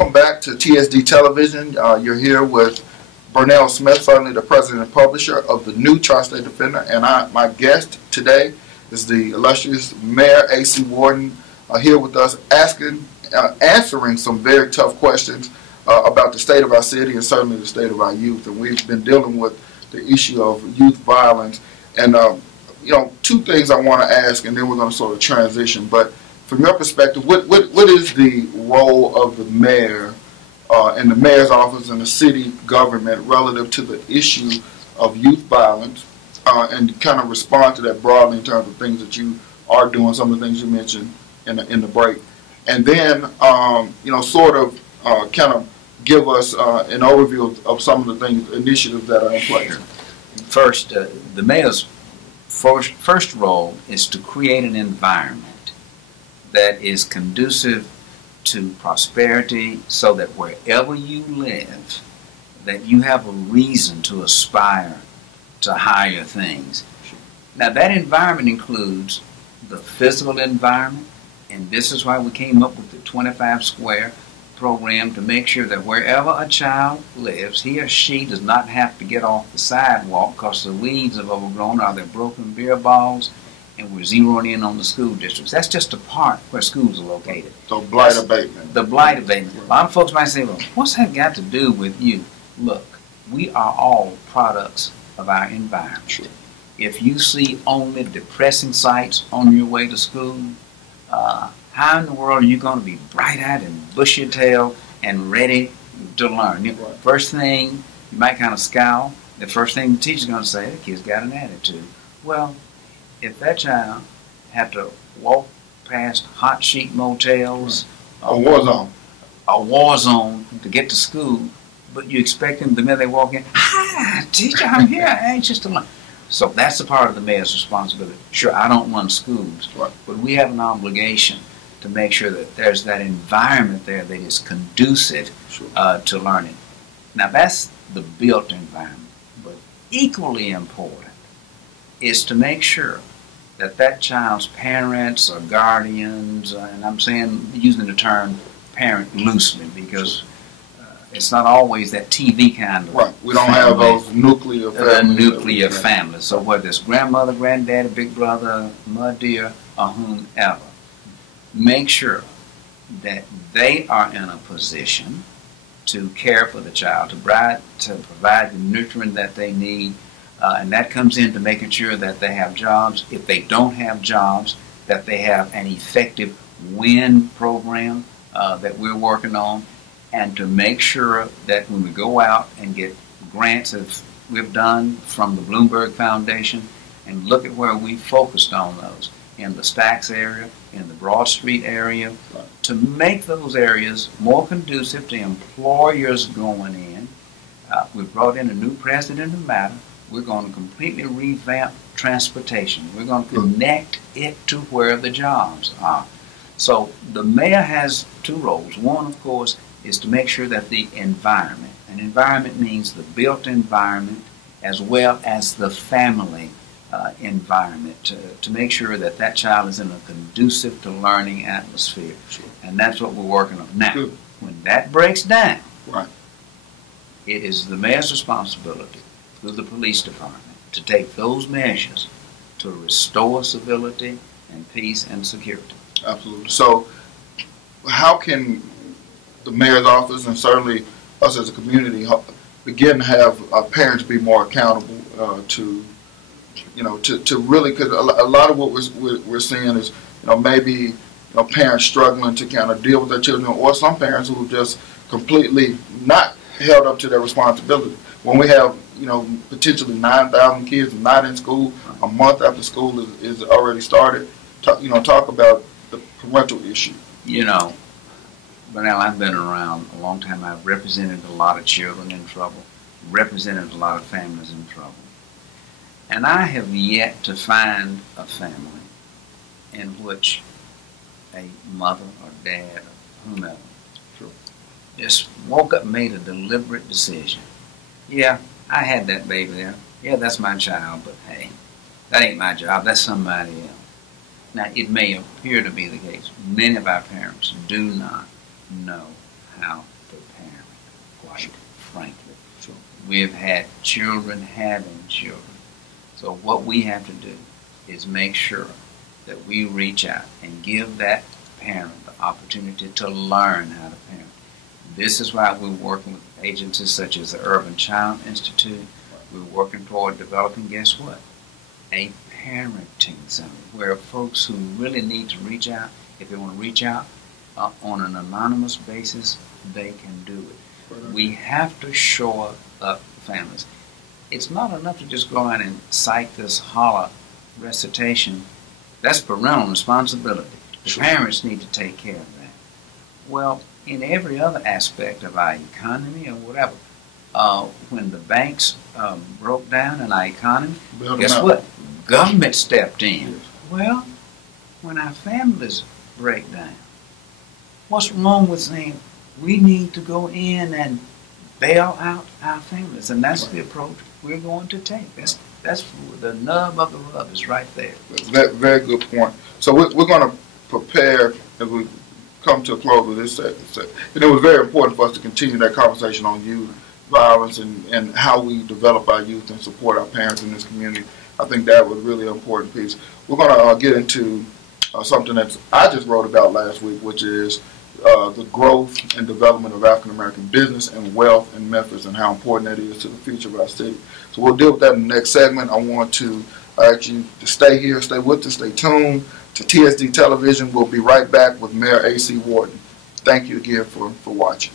Welcome back to TSD Television. You're here with Bernal Smith, certainly the president and publisher of the new Tri-State Defender, and my guest today is the illustrious Mayor A.C. Wharton, here with us answering some very tough questions about the state of our city and certainly the state of our youth. And we've been dealing with the issue of youth violence. And, two things I want to ask, and then we're going to sort of transition. But from your perspective, what is the role of the mayor and the mayor's office and the city government relative to the issue of youth violence, and kind of respond to that broadly in terms of things that you are doing, some of the things you mentioned in the break, and then sort of kind of give us an overview of some of the initiatives that are in place. First, the mayor's first role is to create an environment that is conducive to prosperity, so that wherever you live, that you have a reason to aspire to higher things. Now, that environment includes the physical environment, and this is why we came up with the 25 Square program, to make sure that wherever a child lives, he or she does not have to get off the sidewalk because the weeds have overgrown or they're broken beer balls, and we're zeroing in on the school districts. That's just a part where schools are located. So blight abatement. The blight abatement. A lot of folks might say, well, what's that got to do with you? Look, we are all products of our environment. Sure. If you see only depressing sights on your way to school, how in the world are you going to be bright-eyed and bushy-tailed and ready to learn? Right. First thing, you might kind of scowl. The first thing the teacher's going to say, the kid's got an attitude. Well, if that child had to walk past hot sheet motels, a war zone to get to school, but you expect them the minute they walk in, hi, teacher, I'm here, anxious to learn. So that's a part of the mayor's responsibility. Sure, I don't run schools, right, but we have an obligation to make sure that there's that environment there that is conducive to learning. Now, that's the built environment, but equally important is to make sure that that child's parents or guardians, and I'm using the term parent loosely because it's not always that TV kind of right. We don't have those nuclear families. So whether it's grandmother, granddaddy, big brother, mother, or whomever, make sure that they are in a position to care for the child, to provide the nutrient that they need. And that comes into making sure that they have jobs. If they don't have jobs, that they have an effective WIN program that we're working on, and to make sure that when we go out and get grants, as we've done from the Bloomberg Foundation, and look at where we focused on those, in the Stacks area, in the Broad Street area, to make those areas more conducive to employers going in. We've brought in a new president of matter. We're going to completely revamp transportation. We're going to connect it to where the jobs are. So the mayor has two roles. One, of course, is to make sure that the environment, and environment means the built environment as well as the family environment, to make sure that that child is in a conducive to learning atmosphere. Sure. And that's what we're working on. Now, when that breaks down, right, it is the mayor's responsibility through the police department to take those measures to restore civility and peace and security. Absolutely. So how can the mayor's office and certainly us as a community begin to have parents be more accountable to really, because a lot of what we're seeing is maybe parents struggling to kind of deal with their children, or some parents who have just completely not held up to their responsibility. When we have potentially 9,000 kids not in school a month after school is already started, talk about the parental issue. Bernal, I've been around a long time. I've represented a lot of children in trouble, represented a lot of families in trouble. And I have yet to find a family in which a mother or dad or whomever just woke up and made a deliberate decision. Yeah, I had that baby there. Yeah, that's my child, but hey, that ain't my job. That's somebody else. Now, it may appear to be the case. Many of our parents do not know how to parent, quite frankly. We've had children having children. So what we have to do is make sure that we reach out and give that parent the opportunity to learn how to parent. This is why we're working with agencies such as the Urban Child Institute. We're working toward developing, guess what? A parenting center where folks who really need to reach out, if they want to reach out on an anonymous basis, they can do it. We have to show up families. It's not enough to just go out and cite this holler recitation. That's parental responsibility. The parents need to take care of that. Well, in every other aspect of our economy or whatever, when the banks broke down in our economy, guess what? Government stepped in. Well, when our families break down, what's wrong with saying we need to go in and bail out our families? And that's the approach we're going to take. That's the nub of the rub is right there. Very, very good point. So we're going to prepare as we come to a close of this segment. And it was very important for us to continue that conversation on youth violence and how we develop our youth and support our parents in this community. I think that was really an important piece. We're going to get into something that I just wrote about last week, which is the growth and development of African American business and wealth in Memphis and how important that is to the future of our city. So we'll deal with that in the next segment. I want to ask you to stay here, stay with us, stay tuned to TSD Television. We'll be right back with Mayor A.C. Wharton. Thank you again for watching.